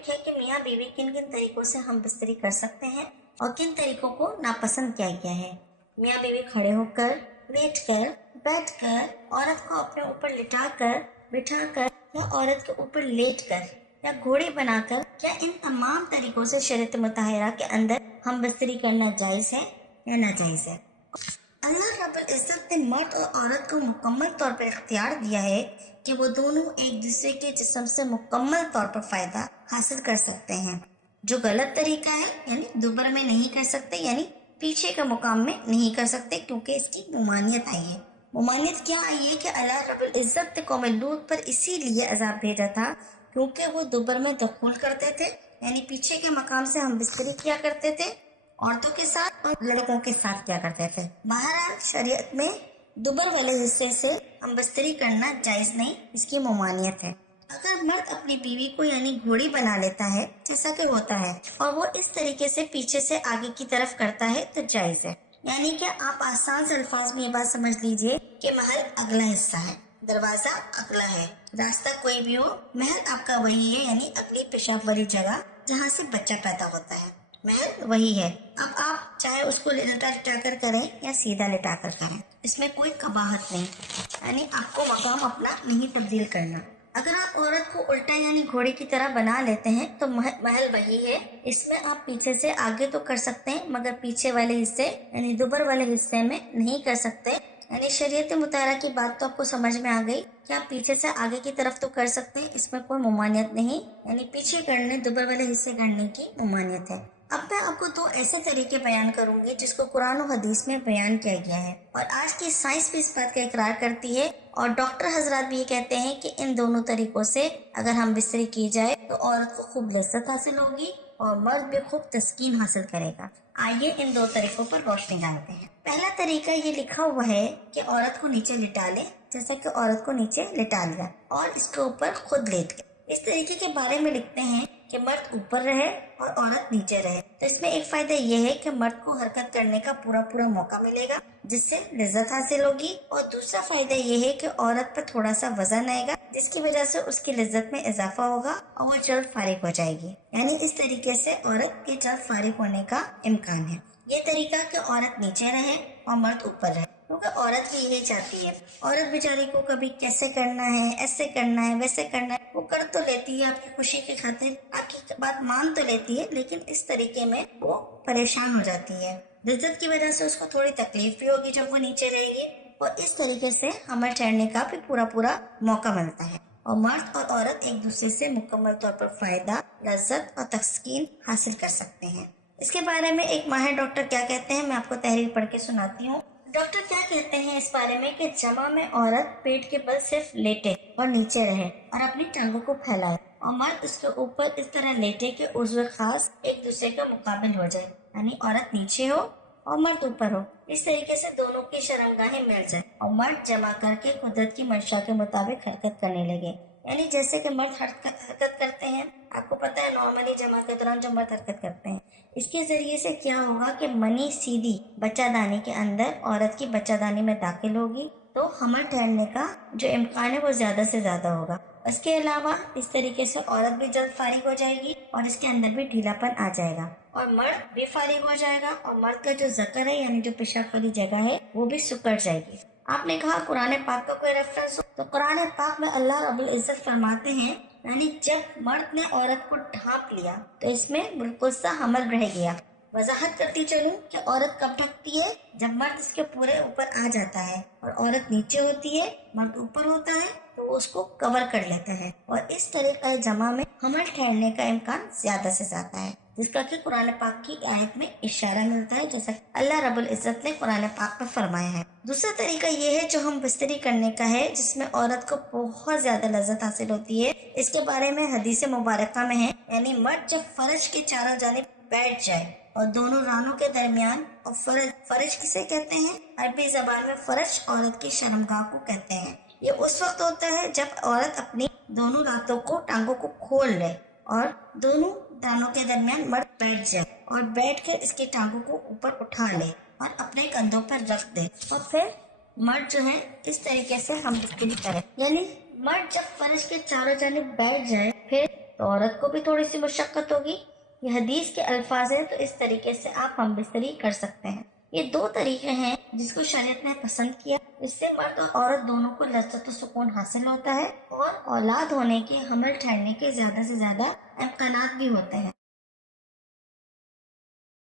Topic है कि मियाँ बीवी किन किन तरीकों से हम बिस्तरी कर सकते हैं और किन तरीकों को नापसंद किया गया है। मियाँ बीवी खड़े होकर, लेटकर, बैठकर, औरत को अपने ऊपर लिटाकर, बिठाकर या औरत के ऊपर लेटकर या घोड़े बनाकर, क्या इन तमाम तरीकों से शरीयत मुताहरा के अंदर हम बिस्तरी करना जायज़ है या नाजायज़ है। अल्लाह रब्बुल इज़्ज़त ने मर्द और औरत को मुकम्मल तौर पर इख्तियार दिया है कि वो दोनों एक दूसरे के जिस्म से मुकम्मल तौर पर फ़ायदा हासिल कर सकते हैं। जो गलत तरीका है यानी दुबर में नहीं कर सकते, यानी पीछे के मुकाम में नहीं कर सकते, क्योंकि इसकी मुमानियत आई है। मुमानियत क्या आई है कि अल्लाह रब्बुल इज़्ज़त ने कौम लूत पर इसीलिए अज़ाब भेजा था क्योंकि वो दुबर में दखूल करते थे, यानी पीछे के मकाम से हम बिस्तरी किया करते थे, औरतों के साथ और लड़कों के साथ क्या करते थे। बहरहाल शरीयत में दुबर वाले हिस्से से हम बिस्तरी करना जायज़ नहीं, इसकी मुमानियत है। अगर मर्द अपनी बीवी को यानी घोड़ी बना लेता है जैसा कि होता है और वो इस तरीके से पीछे से आगे की तरफ करता है तो जायज़ है। यानी कि आप आसान से अल्फाज में ये बात समझ लीजिए कि महल अगला हिस्सा है, दरवाजा अगला है, रास्ता कोई भी हो, महल आपका वही है, यानी अगली पेशाब वाली जगह जहाँ से बच्चा पैदा होता है, महल वही है। अब आप चाहे उसको लिटा लिटा कर करें या सीधा लिटा कर करें, इसमें कोई कबाहत नहीं, यानी आपको मकाम अपना नहीं तब्दील करना। अगर आप औरत को उल्टा यानी घोड़े की तरह बना लेते हैं तो महल वही है। इसमें आप पीछे से आगे तो कर सकते हैं मगर पीछे वाले हिस्से यानी दुबर वाले हिस्से में नहीं कर सकते। यानी शरीयत मुताहरा की बात तो आपको समझ में आ गई कि आप पीछे से आगे की तरफ तो कर सकते हैं, इसमें कोई मुमानियत नहीं, यानी पीछे करने दुबर वाले हिस्से करने की मुमानियत है। अब मैं आपको दो ऐसे तरीके बयान करूंगी जिसको कुरान और हदीस में बयान किया गया है और आज की साइंस भी इस बात का इकरार करती है और डॉक्टर हजरात भी ये कहते हैं कि इन दोनों तरीकों से अगर हम बिस्तरी की जाए तो औरत को खूब लज्जत हासिल होगी और मर्द भी खूब तस्कीन हासिल करेगा। आइए इन दो तरीकों पर रोशनी डालते हैं। पहला तरीका ये लिखा हुआ है कि औरत को नीचे लिटा ले, जैसे कि औरत को नीचे लिटा लिया और इसके ऊपर खुद लेट गए। इस तरीके के बारे में लिखते हैं कि मर्द ऊपर रहे और औरत नीचे रहे, तो इसमें एक फायदा यह है कि मर्द को हरकत करने का पूरा मौका मिलेगा जिससे लज्जत हासिल होगी, और दूसरा फायदा यह है कि औरत पर थोड़ा सा वजन आएगा जिसकी वजह से उसकी लज्जत में इजाफा होगा और वो जल्द फारिग हो जाएगी। यानी इस तरीके से औरत के जल्द फारिग होने का इम्कान है। ये तरीका कि औरत नीचे रहे और मर्द ऊपर रहे, क्योंकि औरत भी यही चाहती है। औरत बेचारी को कभी कैसे करना है, ऐसे करना है, वैसे करना है, वो कर तो लेती है आपकी खुशी की खातिर, आपकी बात मान तो लेती है, लेकिन इस तरीके में वो परेशान हो जाती है। लज्जत की वजह से उसको थोड़ी तकलीफ भी होगी जब वो नीचे रहेगी और इस तरीके से हमल ठहरने का भी पूरा मौका मिलता है और मर्द और औरत एक दूसरे से मुकम्मल तौर पर फायदा, लज्जत और तस्कीन हासिल कर सकते हैं। इसके बारे में एक माहिर डॉक्टर क्या कहते हैं, मैं आपको तहरीर पढ़ के सुनाती हूँ। डॉक्टर क्या कहते हैं इस बारे में कि जमा में औरत पेट के बल सिर्फ लेटे और नीचे रहे और अपनी टांगों को फैलाए और मर्द उसके ऊपर इस तरह लेटे कि उज़्व खास एक दूसरे का मुकाबिल हो जाए, यानी औरत नीचे हो और मर्द ऊपर हो। इस तरीके से दोनों की शर्मगाहें मिल जाए और मर्द जमा करके कुदरत की मंशा के मुताबिक हरकत करने लगे। यानी जैसे कि मर्द हरकत करते हैं, आपको पता है नॉर्मली जमा के दौरान जो मर्द हरकत करते हैं, इसके जरिए से क्या होगा कि मनी सीधी बच्चादानी के अंदर औरत की बच्चादानी में दाखिल होगी तो हमल ठहरने का जो इम्कान है वो ज्यादा से ज्यादा होगा। इसके अलावा इस तरीके से औरत भी जल्द फारिग हो जाएगी और इसके अंदर भी ढीलापन आ जाएगा और मर्द भी फारिग हो जाएगा और मर्द का जो ज़कर है यानी जो पेशाब वाली जगह है वो भी सुकड़ जाएगी। आपने कहा कुरान पाक का कोई रेफरेंस हो, तो कुरान पाक में अल्लाह रब्बुल इज़्ज़त फरमाते हैं यानी जब मर्द ने औरत को ढांप लिया तो इसमें बिल्कुल सा हमल रह गया। वजाहत करती चलूं कि औरत कब ढकती है, जब मर्द इसके पूरे ऊपर आ जाता है और औरत नीचे होती है, मर्द ऊपर होता है तो वो उसको कवर कर लेता है और इस तरीके जमा में हमल ठहरने का इम्कान ज्यादा से ज्यादा है, जिसका कि कुरान पाक की आयत में इशारा मिलता है, जैसा अल्लाह रब्बुल इज़्ज़त ने कुरान पाक में फरमाया है। दूसरा तरीका ये है जो हम बिस्तरी करने का है, जिसमें औरत को बहुत ज्यादा लज्जत हासिल होती है। इसके बारे में हदीस मुबारका में है, यानी मर्द जब फर्ज के चारों जानिब बैठ जाए और दोनों रानों के दरमियान, और फर्ज किसे कहते हैं, अरबी जबान में फर्ज औरत की शर्मगाह को कहते हैं। ये उस वक्त होता है जब औरत अपनी दोनों लातों को, टांगों को खोल ले और दोनों दानों के दरमियान मर्द बैठ जाए और बैठ कर इसकी टांगों को ऊपर उठा ले और अपने कंधों पर रख दे और फिर मर्द जो है इस तरीके से हम बिस्तरी करें। यानी मर्द जब फर्श के चारों जानिब बैठ जाए फिर تو عورت کو بھی تھوڑی سی مشقت ہوگی۔ یہ حدیث کے الفاظ ہیں، تو اس طریقے سے آپ ہم بستری کر سکتے ہیں۔ یہ 2 طریقے ہیں جس کو شریعت نے پسند کیا، اس سے مرد اور عورت دونوں کو لذت و سکون حاصل ہوتا ہے، اور اولاد ہونے کے، حمل ٹھہرنے کے زیادہ سے زیادہ امکانات بھی ہوتے ہیں۔